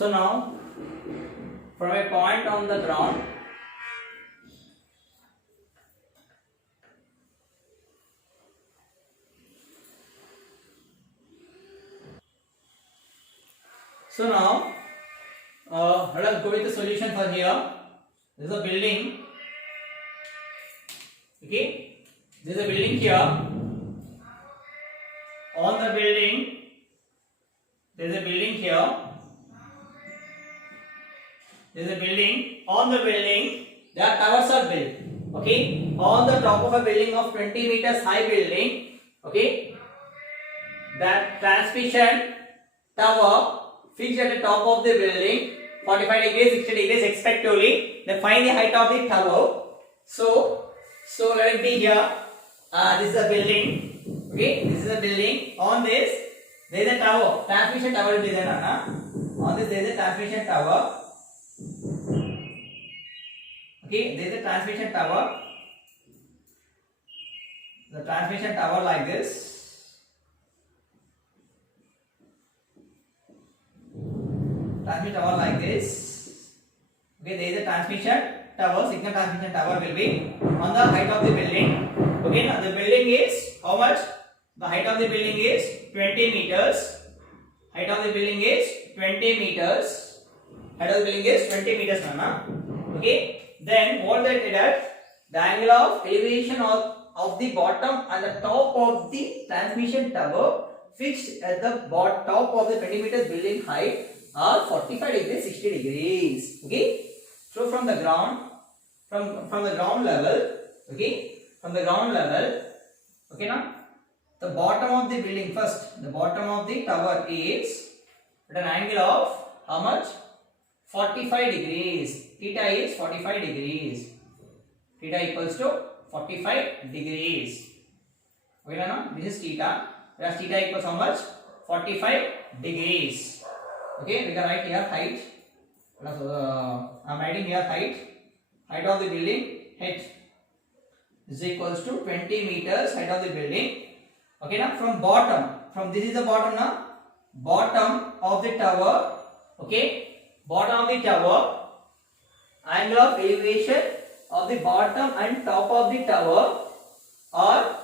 So now from a point on the ground, let us go with the solution for here. This is a building. Okay, this is a building here. On the building, there is a building here. There is a building. On the building, there are towers are built. Okay, on the top of a building of 20 meters high building. Okay, that transmission tower fixed at the top of the building, 45 degrees, 60 degrees respectively. Then find the height of the tower. So let it be here. This is a building. Okay, this is a building. On this, there is a tower. Transmission tower is there. On this, there is a transmission tower. Okay, there is a transmission tower. The transmission tower like this. Transmission tower like this. Okay, there is a transmission tower. Signal transmission tower will be on the height of the building. Okay, now the building is how much? The height of the building is 20 meters. Height of the building is 20 meters. Height of the building is 20 meters, Nana. Okay, then what they did at the angle of elevation of the bottom and the top of the transmission tower fixed at the top of the 20 meters building height are 45 degrees, 60 degrees. Okay, so from the ground level, okay, from the ground level, okay, now the bottom of the building first, the bottom of the tower is at an angle of how much? 45 degrees. Theta is 45 degrees. Theta equals to 45 degrees. Okay, now this is theta. Whereas theta equals how much? 45 degrees. Okay, we can write here height. I am writing here height. Height of the building, h is equals to 20 meters. Height of the building. Okay, now from bottom, from this is the bottom now. Bottom of the tower. Okay, bottom of the tower. Angle of elevation of the bottom and top of the tower are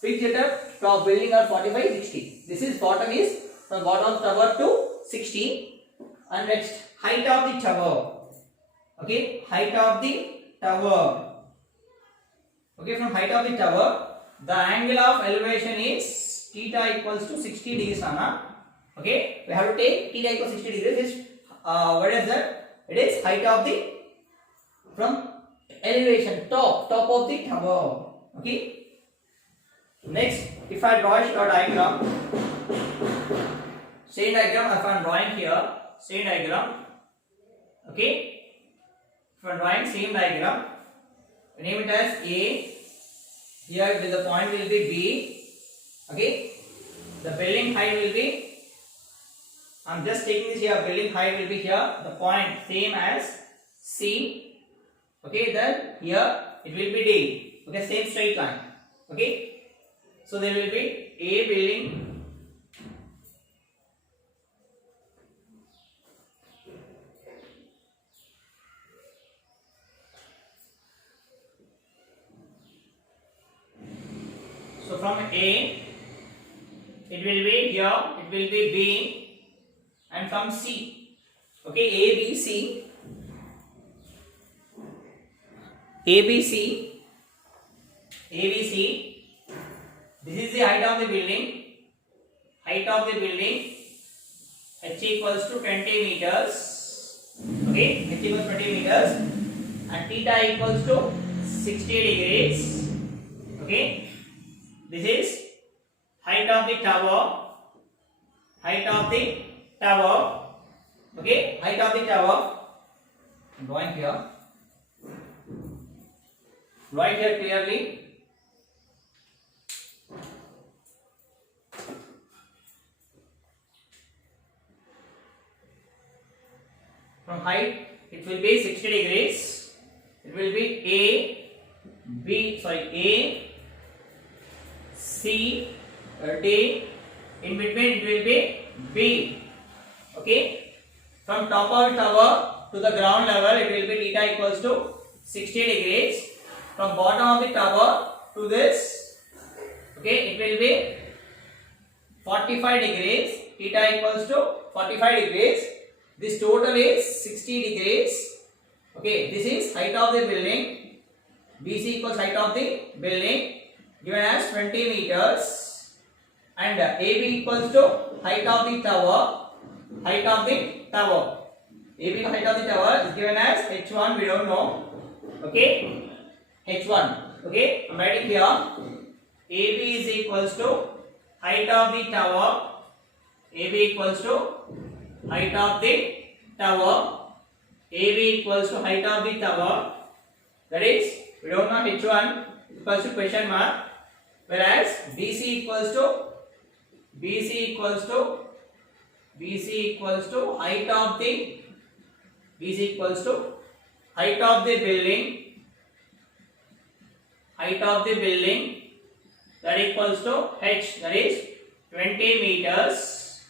fixed at the top building are 45, 60. This is bottom is from bottom of the tower to 60. And next height of the tower. Okay, height of the tower. Okay, from height of the tower, the angle of elevation is theta equals to 60 degrees, Nana. Okay, we have to take theta equals 60 degrees. Is what is that? It is height of the from elevation top of the tower. Okay. Next, if I draw a diagram, same diagram. If I am drawing here, same diagram. Okay. If I am drawing same diagram, we name it as A. Here the point will be B. Okay. The building height will be. I am just taking this here. Building height will be here. The point same as C. Okay. Then here it will be D. Okay. Same straight line. Okay. So there will be A building. So from A, it will be here, it will be B, and from C, okay, A, B, C, A, B, C, A, B, C, this is the height of the building, H equals to 20 meters, okay, H equals 20 meters, and theta equals to 60 degrees, okay. This is height of the tower, okay, height of the tower, drawing here, write here clearly. From height, it will be 60 degrees, it will be A, C, D, in between it will be B, okay. From top of tower to the ground level, it will be theta equals to 60 degrees. From bottom of the tower to this, okay, it will be 45 degrees. Theta equals to 45 degrees. This total is 60 degrees. Okay, this is height of the building. BC equals height of the building given as 20 meters, and AB equals to height of the tower. Height of the tower. AB height of the tower is given as H1. We don't know. Okay, H1. Okay, I'm writing here. AB is equals to height of the tower. AB equals to height of the tower. AB equals to height of the tower. That is, we don't know H1 equals to question mark. Whereas BC equals to height of the building, that equals to H, that is 20 meters.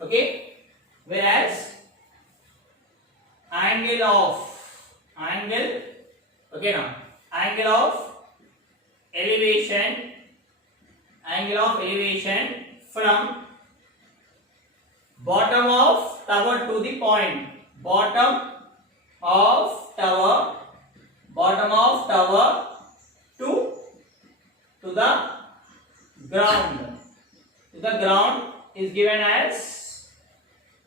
Okay, whereas angle of elevation from bottom of tower to the point, bottom of tower to the ground is given as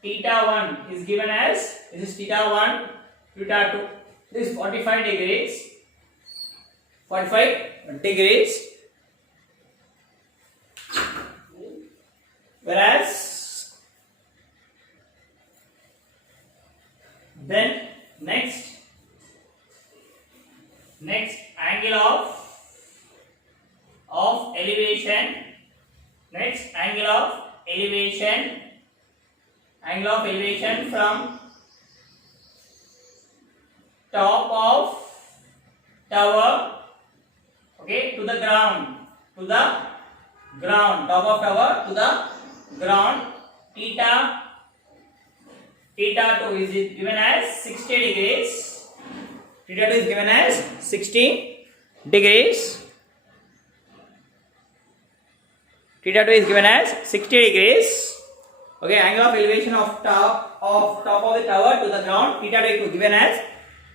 theta 1 is given as, this is theta 1, theta 2, this is 45 degrees. Whereas then next angle of elevation, from top of tower, okay, to the ground, top of tower to the ground, theta 2 is given as 60 degrees. Theta 2 is given as 60 degrees. Theta 2 is given as 60 degrees. Okay, angle of elevation of top of the tower to the ground, theta 2 is given as,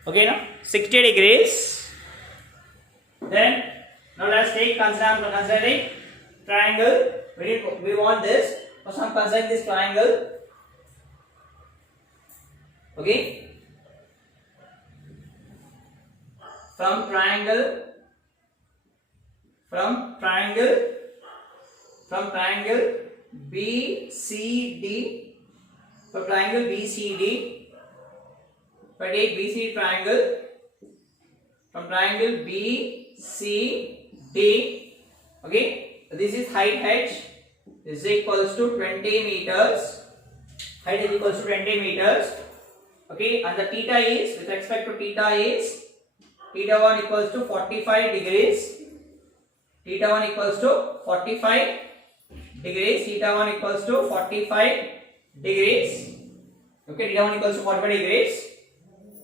okay, now 60 degrees. Then now let's considering triangle. We want this. First I'm considering this triangle. Okay, from triangle BCD, for triangle BCD, if I take BC triangle, from triangle BCD, okay, this is height H is equals to 20 meters. Height is equals to 20 meters. Okay, and the theta is, with respect to theta is, theta 1 equals to 45 degrees. Theta 1 equals to 45 degrees. Theta 1 equals to 45 degrees. Okay, theta 1 equals to 45 degrees.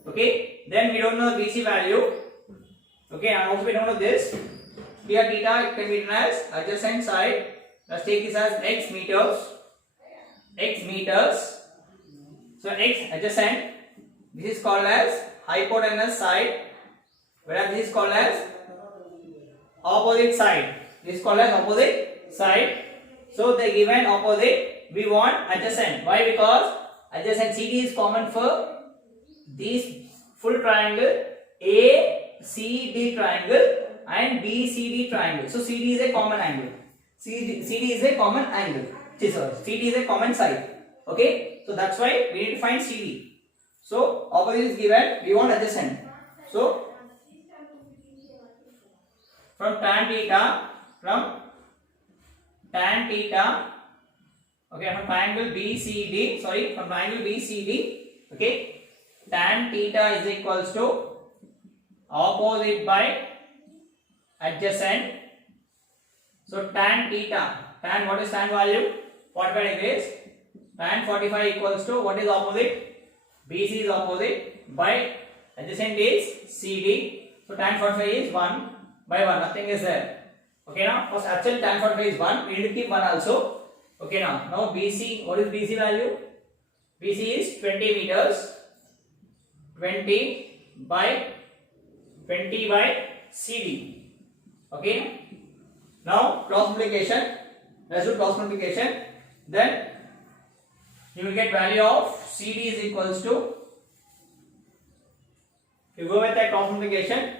Okay, then we don't know BC value. Okay, and also we don't know this. Here theta can be written as adjacent side. Let's take this as x meters. So x adjacent. This is called as hypotenuse side, whereas this is called as opposite side. This is called as opposite side. So the given opposite, we want adjacent. Why? Because adjacent CD is common for this full triangle, ACD triangle and BCD triangle. So CD is a common angle. CD is a common angle. CD is a common side. Okay, so that's why we need to find CD. So opposite is given, we want adjacent. So from tan theta, okay, from triangle BCD, okay, tan theta is equals to opposite by adjacent. So tan theta, what is tan value? 45 degrees. Tan 45 equals to, what is opposite? BC is opposite by adjacent is CD. So tan 45 is 1 by 1. Nothing is there. Okay now. First actual tan 45 is 1. We need to keep 1 also. Okay now. Now BC. What is BC value? BC is 20 meters. 20 by CD. Okay. Now cross multiplication. Let's do cross multiplication. Then you will get value of CD is equals to. You go with that cross multiplication.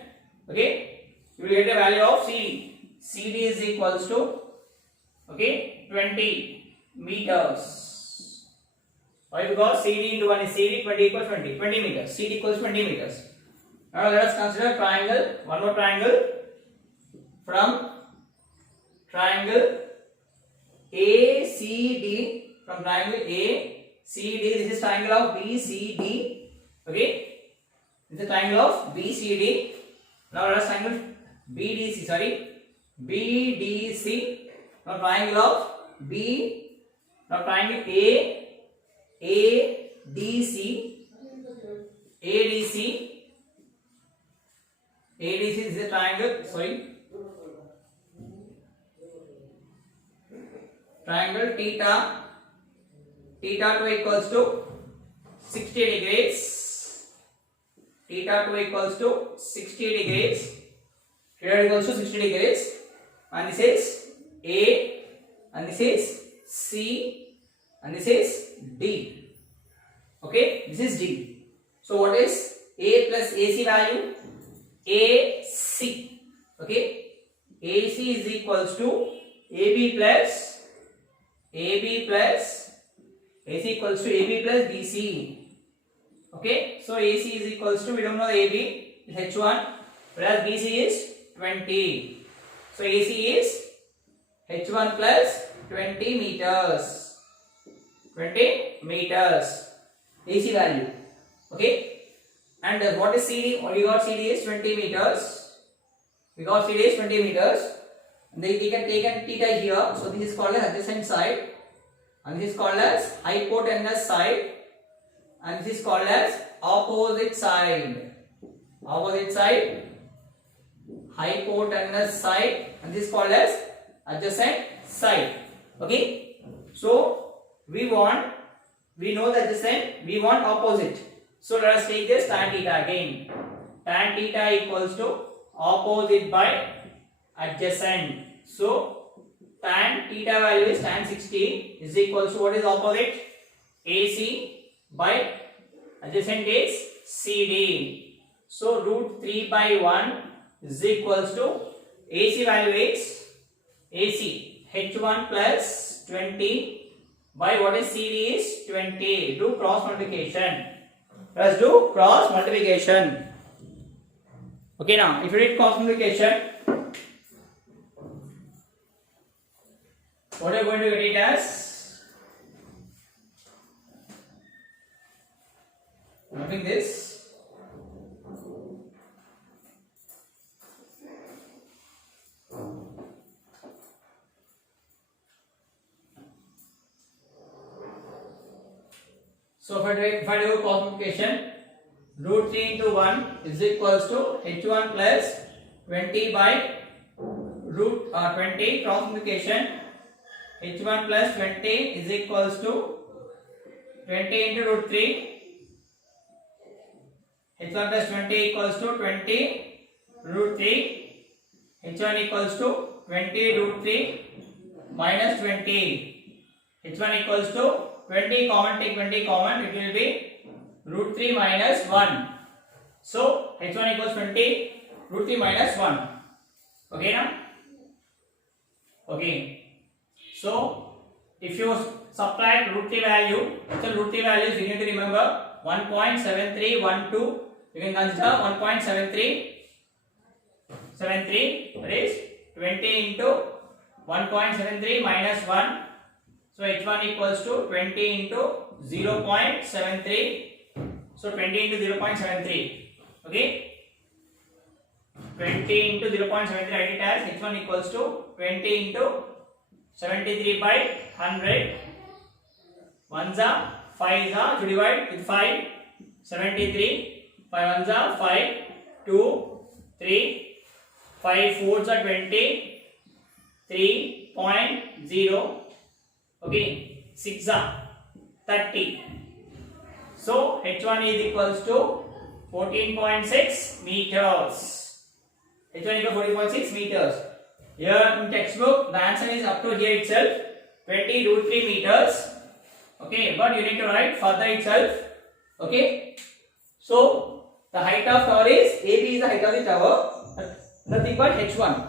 Okay. You will get the value of CD. CD is equals to. Okay. 20 meters. Why? Because CD into 1 is CD. 20 equals 20. 20 meters. CD equals 20 meters. Now let us consider triangle. One more triangle. From triangle ACD, from triangle ACD, this is triangle of BCD. Okay, this is triangle of BCD. Now let us triangle BDC. Sorry, BDC. Now triangle of B. Now triangle ADC. ADC is a triangle. Sorry. Triangle theta 2 equals to 60 degrees. Theta 2 equals to 60 degrees. Theta equals to 60 degrees. And this is A, and this is C, and this is D. Okay, this is D. So what is A plus AC value? AC. Okay, AC is equals to AB plus AC equals to AB plus BC. Okay, so AC is equals to, we don't know the AB is H1, whereas BC is 20. So AC is H1 plus 20 meters. 20 meters AC value. Okay, and what is CD? We got CD is 20 meters. We got CD is 20 meters. Then we can take an theta here. So this is called as adjacent side, and this is called as hypotenuse side, and this is called as opposite side. Opposite side, hypotenuse side, and this is called as adjacent side. Okay. So we know the adjacent, we want opposite. So let us take this tan theta again. Tan theta equals to opposite by adjacent. So tan theta value is tan 60 is equals to, what is opposite? AC by adjacent is CD. So root 3 by 1 is equals to, AC value is AC H1 plus 20 by what is CD is 20. Do cross multiplication. Let's do cross multiplication. Okay, now if you did cross multiplication, what are you going to get it as? Nothing this. So if I do cross multiplication, root 3 into 1 is equals to H1 plus 20 by root 20 cross multiplication. H1 plus 20 is equals to 20 into root 3. H1 plus 20 equals to 20 root 3. H1 equals to 20 root 3 minus 20. H1 equals to 20 common, take 20 common, it will be root 3 minus 1. So H1 equals 20 root 3 minus 1. Okay now? Okay. So if you subtract root 3 value, so root 3 values you need to remember 1.7312. You can consider 1.73. That is 20 into 1.73 minus 1. So H1 equals to 20 into 0.73. So 20 into 0.73. Okay. 20 into 0.73, write it as H1 equals to 20 into 73 by 100. 1s are 5s are to divide with 5. 73. 5 ones are 5, 2, 3, 5 fours are 20, 3.0. Okay, 6 are 30. So H1 is equals to 14.6 meters. H1 equals 14.6 meters. Here in textbook, the answer is up to here itself, 20 root 3 meters. Okay, but you need to write further itself. Okay, so the height of tower is AB is the height of the tower. Nothing but H1.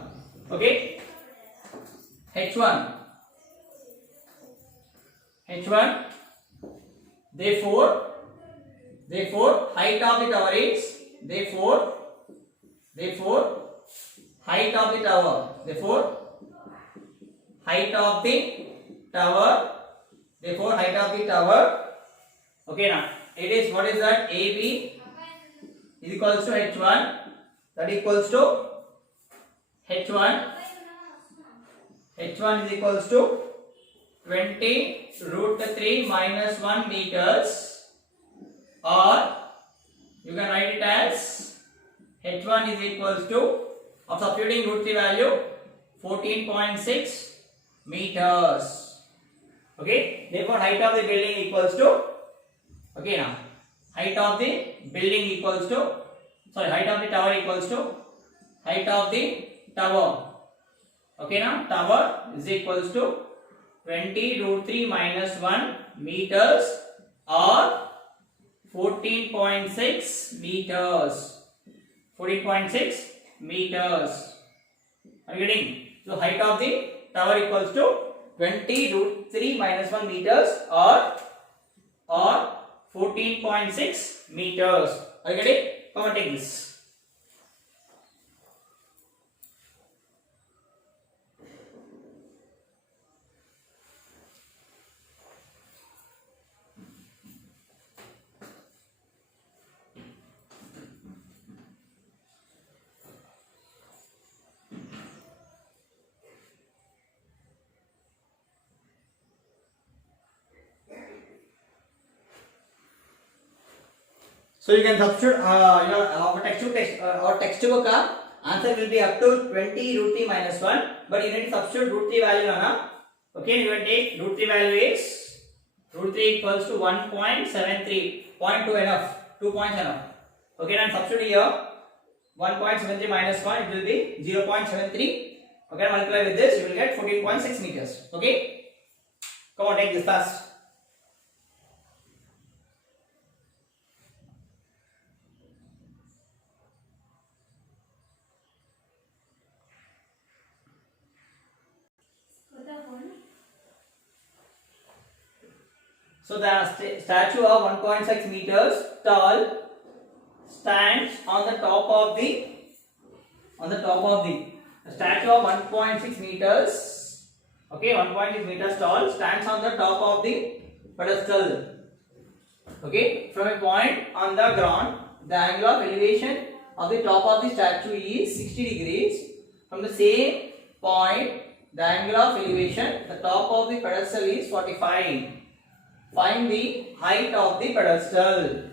Okay, H1. Therefore, height of the tower is height of the tower. Height of the tower. Okay, now it is, what is that? AB is equals to H1. That equals to H1 is equals to 20 root 3 minus 1 meters, or you can write it as H1 is equals to, of substituting root 3 value, 14.6 meters. Okay, therefore height of the building equals to, okay, now height of the building equals to, height of the tower equals to height of the tower. Okay, now tower is equals to 20 root 3 minus 1 meters, or 14.6 meters. 14.6 meters. Are you getting? So height of the tower equals to 20 root 3 minus 1 meters, or 14.6 meters. Are you getting? Come and take this. So you can substitute your textbook answer will be up to 20 root 3 minus 1, but you need to substitute root 3 value na. Okay, you will take root 3 value is root 3 equals to 1.73, 0.2 enough, 2 points enough. Okay, and substitute here 1.73 minus 1, it will be 0.73. Okay, multiply with this, you will get 14.6 meters. Okay, come on, take this fast. So the statue of 1.6 meters tall stands on the top of the statue of 1.6 meters. Okay, 1.6 meters tall stands on the top of the pedestal. Okay, from a point on the ground, the angle of elevation of the top of the statue is 60 degrees. From the same point, the angle of elevation, the top of the pedestal is 45. Find the height of the pedestal.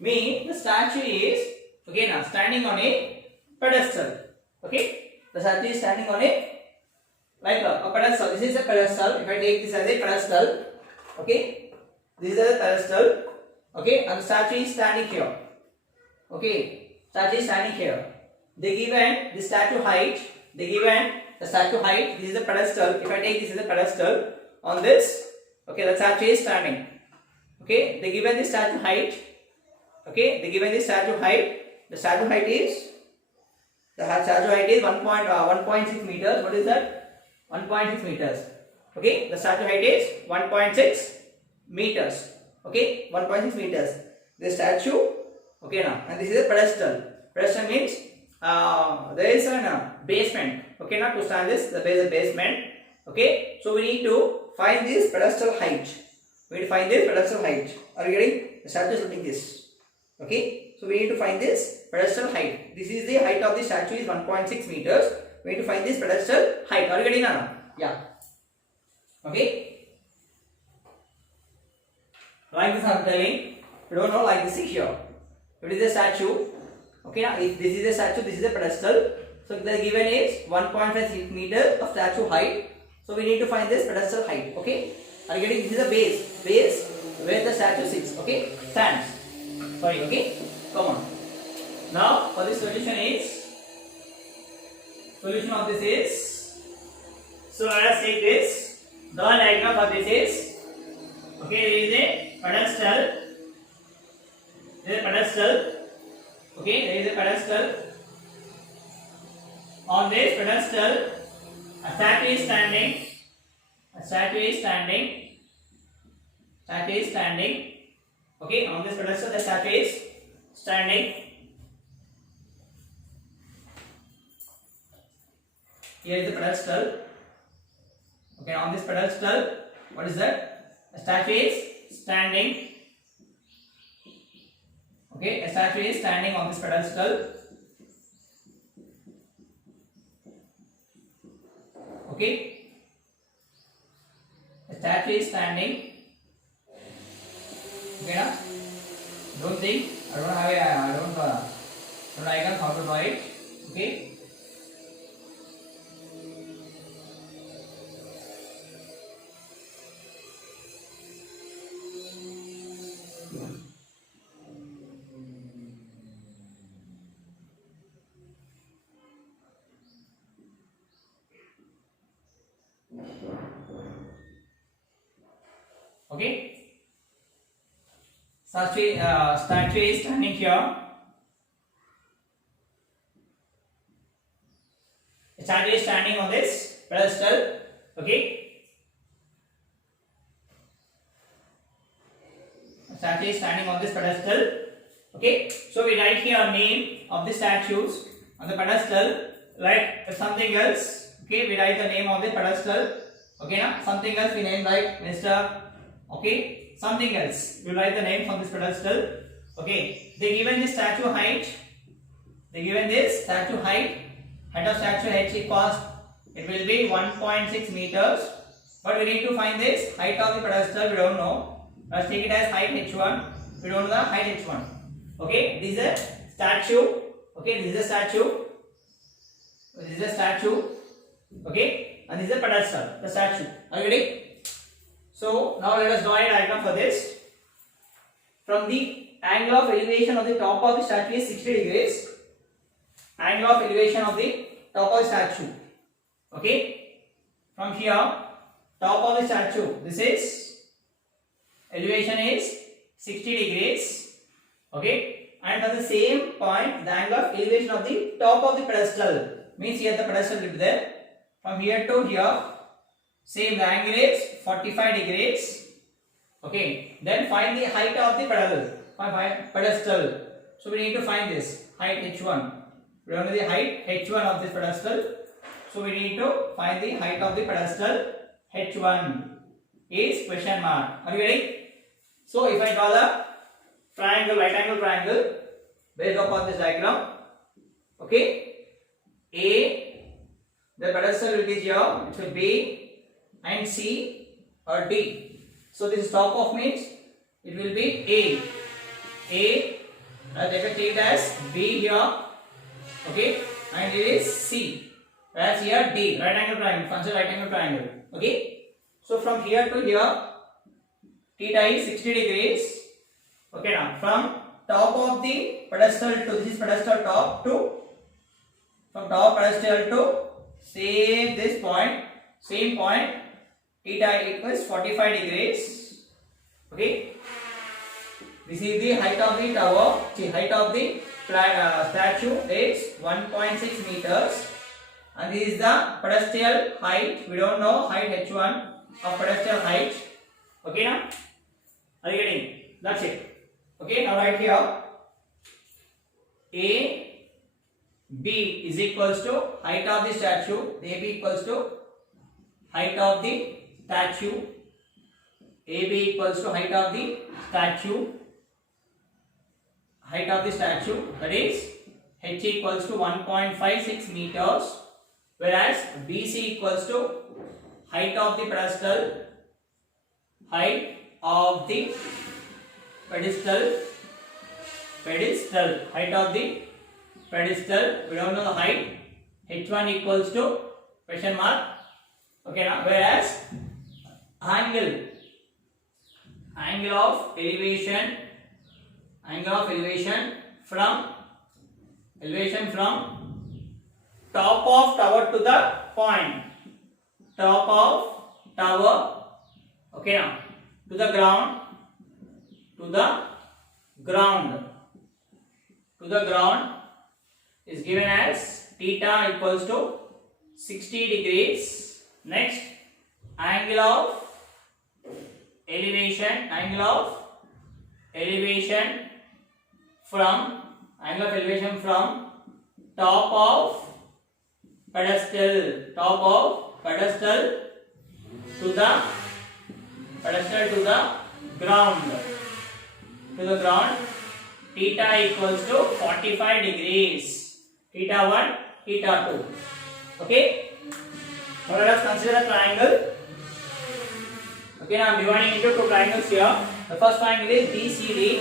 Mean the statue is, okay, now standing on a pedestal. Okay, the statue is standing on a pedestal. This is a pedestal. If I take this as a pedestal, okay, this is a pedestal. Okay, and the statue is standing here. Okay, statue is standing here. They given the statue height. They given the statue height. This is a pedestal. If I take this as a pedestal, on this, okay, the statue is standing. Okay, they given the statue height. Okay, they given the statue height. The statue height is 1.6 meters. What is that? 1.6 meters. Okay, the statue height is 1.6 meters. Okay, 1.6 meters. The statue. Okay, now, and this is a pedestal. Pedestal means there is a basement. Okay, now to stand this, there is a basement. Okay, so we need to find this pedestal height. We need to find this pedestal height. Are you getting? The statue is like this. Okay, so we need to find this pedestal height. This is the height of the statue is 1.6 meters. We need to find this pedestal height. Are you getting now? Yeah. Okay. Like this I am telling. You don't know, like this, see here. It is a statue. Okay, now if this is a statue, this is a pedestal. So the given is 1.5 meter of statue height. So we need to find this pedestal height. Okay, are you getting? This is a base where the statue sits. Okay, stands. Sorry. Okay, come on. Now for this solution of this is, so let us take this. The diagram for this is, okay, there is a pedestal. There is a pedestal. Okay, there is a pedestal. On this pedestal, a statue is standing. A statue is standing. Statue is standing. Okay, on this pedestal, the statue is standing. Here is the pedestal. Okay, on this pedestal, what is that? A statue is standing. Okay, a statue is standing on this pedestal. Okay, a statue is standing. Okay, now don't think. I don't have a. I don't icon how to draw it. Okay. Okay, statue is standing here. The statue is standing on this pedestal. Okay, the statue is standing on this pedestal. Okay, so we write here name of the statues on the pedestal. Like something else. Okay, we write the name of the pedestal. Okay, now something else we name like Mr. Okay, something else. We write the name from this pedestal. Okay, they given this statue height. They given this statue height. Height of statue h equals, it will be 1.6 meters. But we need to find this height of the pedestal. We don't know. Let's take it as height h1. We don't know the height h1. Okay, this is a statue. Okay, this is a statue. This is a statue. Okay, and this is a pedestal. The statue. Are you ready? So now let us draw a diagram for this. From the angle of elevation of the top of the statue is 60 degrees. Angle of elevation of the top of the statue. Okay. From here, top of the statue, this is elevation is 60 degrees. Okay. And from the same point, the angle of elevation of the top of the pedestal, means here the pedestal will be there. From here to here, same, the angle is 45 degrees. Okay, then find the height of the pedestal. So we need to find this height h1. We don't know the height h1 of this pedestal. So we need to find the height of the pedestal h1 is question mark. Are you ready? So if I draw the triangle, right angle triangle based upon this diagram. Okay, A, the pedestal will be here. It will be and C or D. So this top of means it will be A. Let us take it as B here. Okay, and it is C. Whereas here D, right angle triangle, function right angle triangle. Okay, so from here to here, theta is 60 degrees. Okay, now from top of the pedestal to this is pedestal top to, from top pedestal to this point, same point. Theta equals 45 degrees. Okay, this is the height of the tower. The height of the statue is 1.6 meters, and this is the pedestal height. We don't know height h1 of pedestal height. Okay, now are you getting? That's it. Okay, now right here, A B is equals to height of the statue. AB equals to height of the statue. AB equals to height of the statue. Height of the statue, that is h equals to 1.56 meters, whereas BC equals to height of the pedestal. Height of the pedestal pedestal, height of the pedestal, we don't know the height, h1 equals to question mark. Okay, now whereas angle of elevation from top of tower to the point, top of tower, okay, now to the ground is given as theta equals to 60 degrees. Next, angle of elevation from top of pedestal to the ground, theta equals to 45 degrees, theta 1, theta 2. Okay, now let us consider a triangle. Okay, now I am dividing into two triangles here. The first triangle is BCD.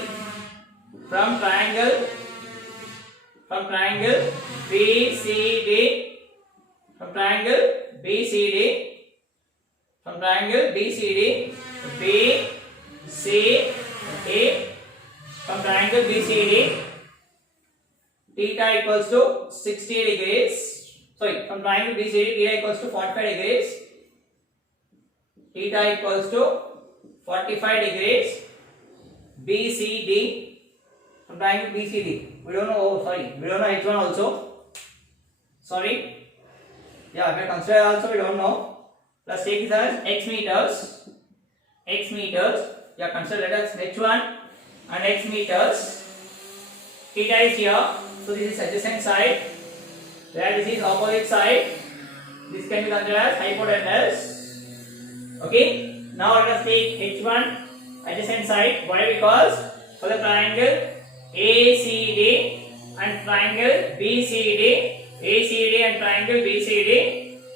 From triangle BCD, theta equals to 60 degrees. Sorry, from triangle BCD, theta equals to 45 degrees. Theta equals to 45 degrees. BCD, from triangle BCD, we don't know. We don't know H1 also. Sorry. Yeah, we consider also we don't know. Let's take this as x meters. Yeah, consider let us H1 and x meters. Theta is here, so this is adjacent side. Where this is opposite side. This can be considered as hypotenuse. Okay. Now let us take H1 adjacent side. Why? Because for the triangle ACD and triangle BCD,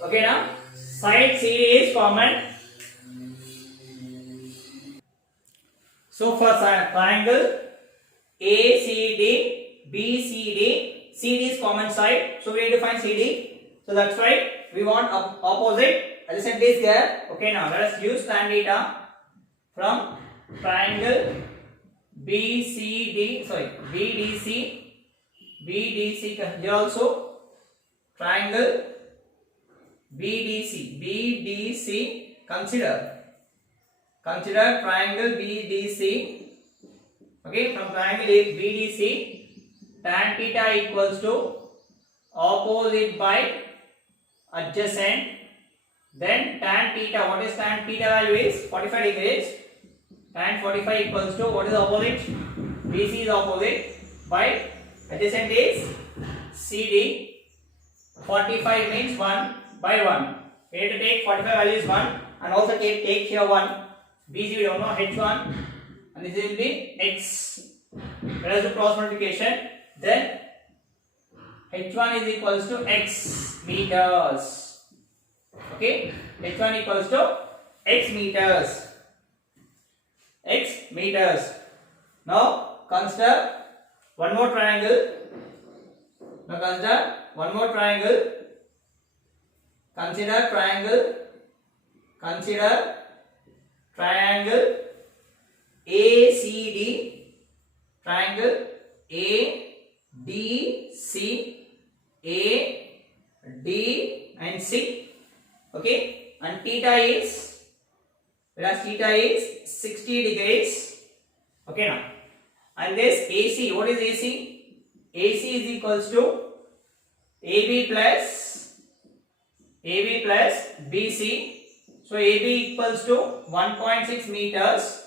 okay, now side CD is common. So for triangle ACD, BCD, CD is common side. So we need to find CD. So that's why we want opposite adjacent is here. Okay, now let us use tan theta from triangle BDC here also triangle BDC consider triangle BDC. Okay, from triangle BDC, tan theta equals to opposite by adjacent. Then tan theta, what is tan theta value is 45 degrees. Tan 45 equals to what is opposite? BC is opposite by adjacent is CD. 45 means 1 by 1. We need to take 45 value is 1 and also take here 1. BC we don't know, H1 and this will be X. Let us do cross multiplication. Then H1 is equals to X meters. Okay, H1 equals to X meters. Now consider one more triangle. Consider triangle ACD, triangle ADC, AD and C. Okay, and theta is 60 degrees. Okay, now and this AC, what is AC? AC is equals to AB plus BC. So AB equals to 1.6 meters.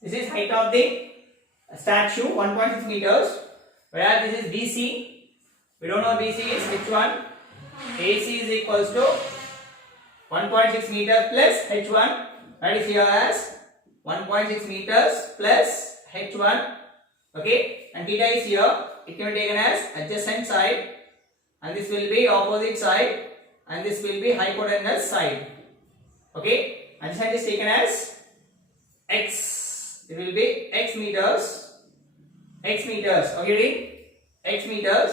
This is height of the statue, 1.6 meters. Whereas this is BC. We don't know BC is H1. AC is equals to 1.6 meters plus H1. That is here as 1.6 meters plus H1. Okay, and theta is here. It can be taken as adjacent side, and this will be opposite side, and this will be hypotenuse side. Okay, adjacent is taken as X. It will be X meters. x meters. Okay, x meters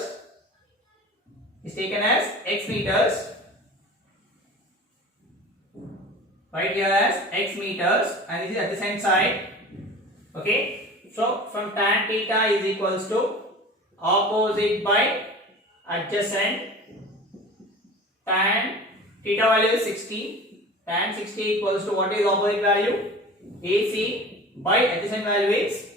is taken as x meters. Right here as x meters, and this is adjacent side. Okay, so from tan theta is equals to opposite by adjacent. Tan theta value is 60. Tan 60 equals to what is opposite value? AC by adjacent value is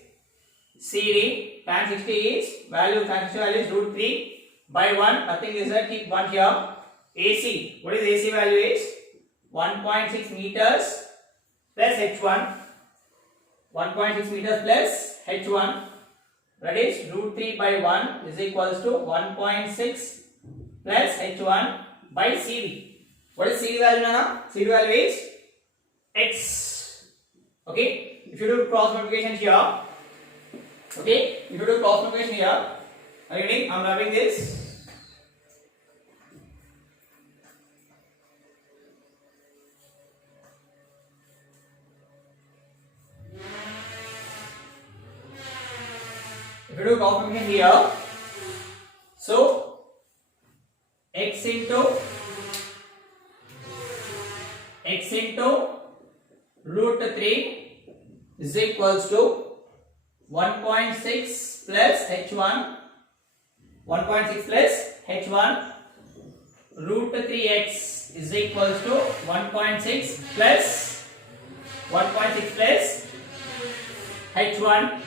CD. Tan 60 is value. Tan 60 value is root 3 by 1. Nothing is there. Keep 1 here. AC. What is AC value is 1.6 meters plus h1. 1.6 meters plus h1. That is root 3 by 1 is equals to 1.6 plus h1 by CD. What is CD value, Nana? CD value is x. Okay. If you do cross multiplication here, okay, if you do cross multiplication here, are you getting? I'm rubbing this. If you do cross multiplication here, so x into root 3 is equals to 1.6 plus h1. 1.6 plus h1 root 3x is equals to 1.6 plus 1.6 plus h1.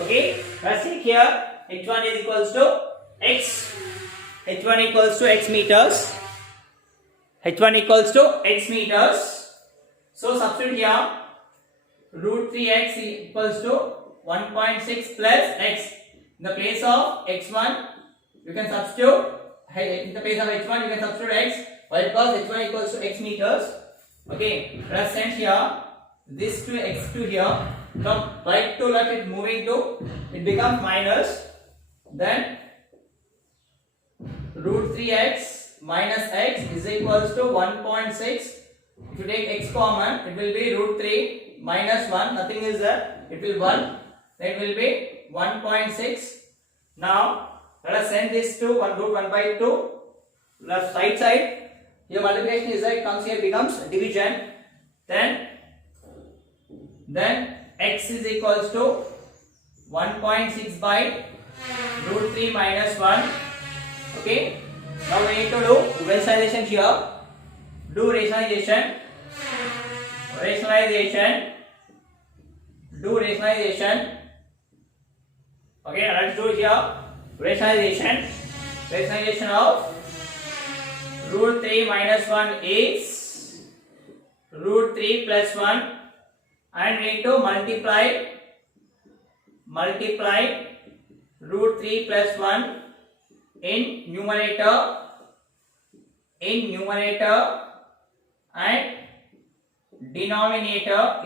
Okay, let's see here. h1 is equals to x. h1 equals to x meters. h1 equals to x meters. So substitute here. Root 3x equals to 1.6 plus x. In the place of x1, you can substitute. In the place of h1, you can substitute x. Why? Because h1 equals to x meters. Okay, let's send here this to x2 here. From right to left, it moving to, it becomes minus. Then root 3x minus x is equals to 1.6. If you take x common, it will be root 3 minus 1. Nothing is there. It will 1. Then it will be 1.6. Now let us send this to 1 root 1 by 2. Left right side. Here multiplication is there. It comes here, becomes division. Then x is equals to 1.6 by root 3 minus 1. Okay. Now we need to do rationalization here. Do rationalization. Do rationalization. Okay, let's do here. Rationalization. Rationalization of root 3 minus 1 is root 3 plus 1. And we need to multiply root 3 plus 1 in numerator and denominator.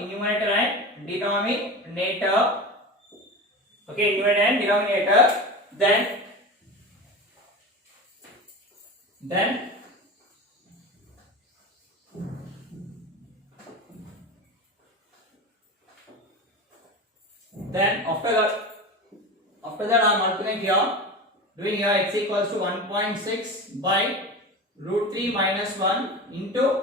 Okay, numerator and denominator. Then after that I am multiplying here, doing here x equals to 1.6 by root 3 minus 1 into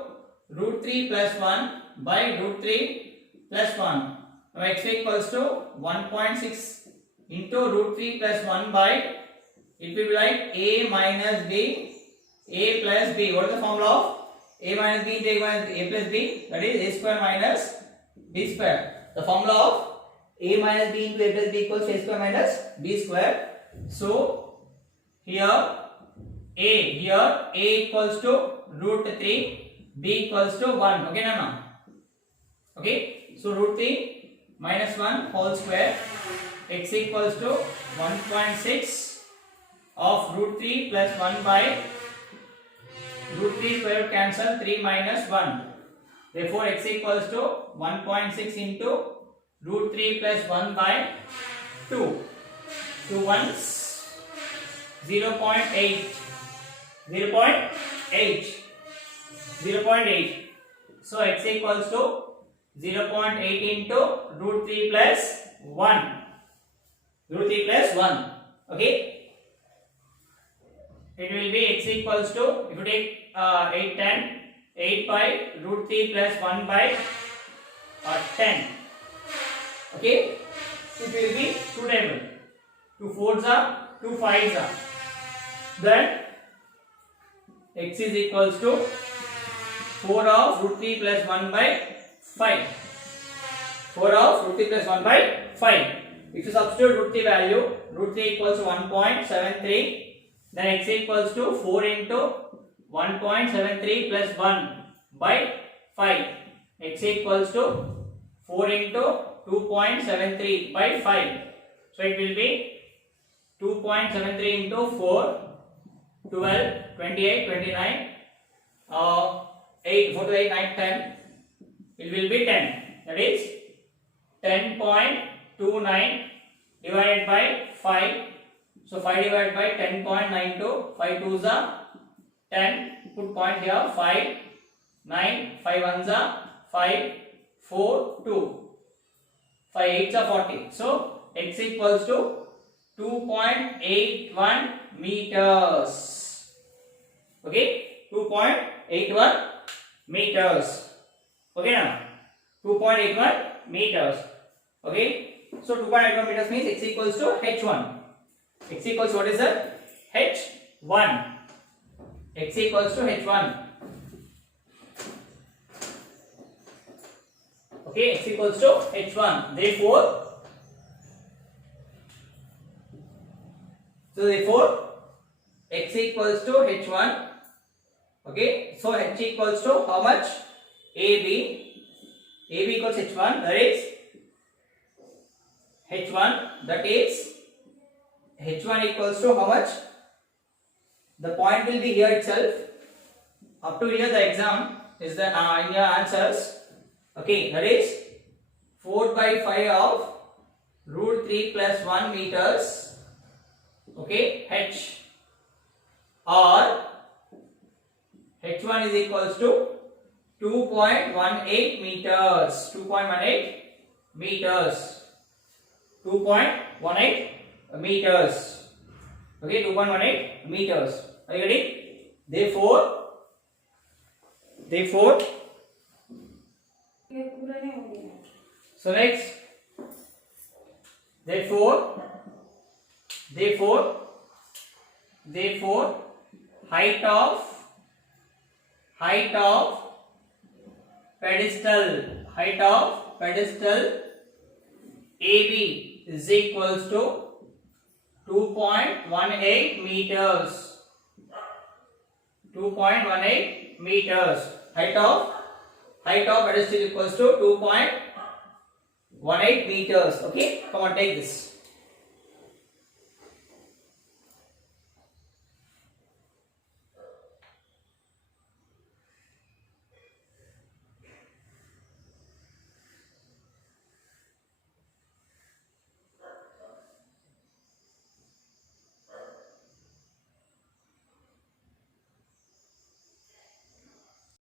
root 3 plus 1 by root 3 plus 1. Now x equals to 1.6 into root 3 plus 1 by, it will be like a minus b, a plus b. What is the formula of a minus b into a plus b? That is a square minus b square. The formula of a minus b into a plus b equals a square minus b square. So here a equals to root 3, b equals to 1. Okay, Nana? Okay, so root 3 minus 1 whole square, x equals to 1.6 of root 3 plus 1 by root 3 square root cancel, 3 minus 1. Therefore x equals to 1.6 into root 3 plus 1 by 2. 2 ones 0.8. 0.8. So x equals to 0.8 into root 3 plus 1. root 3 plus 1. Okay, it will be x equals to, if you take 8 10, 8 by root 3 plus 1 by 10. Okay, it will be 2 table. 2 4s are 2 5s are. Then x is equals to 4 of root 3 plus 1 by 5. 4 of root 3 plus 1 by 5. If you substitute root 3 value, root 3 equals to 1.73, then x equals to 4 into 1.73 plus 1 by 5. X equals to 4 into 2.73 by 5. So it will be 2.73 into 4, 12, 28, 29, 8, 4 to 8, 9, 10. It will be 10. That is 10.29 divided by 5. So 5 divided by 10.92. 5 2s are 10. Put point here. 5, 9, 5 1s are 5, 4, 2. 5 8s are 40. So x equals to 2.81 meters. Okay, 2.81 meters. Okay now, 2.81 meters. Okay, so 2.81 meters means x equals to h1. X equals, what is that? h1. X equals to h1. Okay, x equals to h1. Therefore, x equals to h1. Okay, so h equals to how much? AB. AB equals h1. That is h1. That is h1 equals to how much? The point will be here itself. Up to here the exam is the in your answers. Okay, that is 4 by 5 of root 3 plus 1 meters. Okay, h, or h1 is equals to 2.18 meters. 2.18 meters. 2.18 meters. Okay, 2.18 meters. Are you ready? Therefore, so next, therefore, height of pedestal AB is equals to 2.18 meters. 2.18 meters. Height of pedestal equals to 2.18 meters. Okay, come on, take this.